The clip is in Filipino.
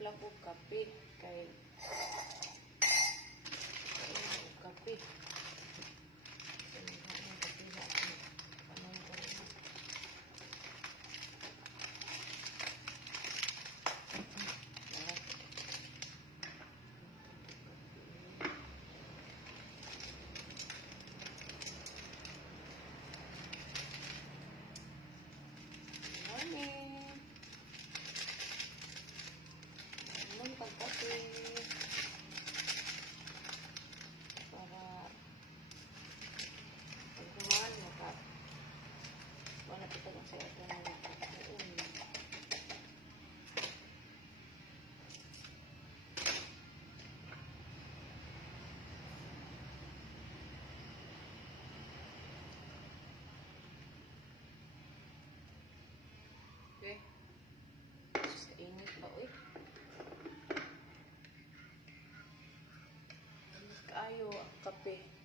timpla ko kape kay kape. Morning pagkape para pagkuhan wala kita kung sa'yo ito na okay. Sa init pa, uy. Kayo ang kape.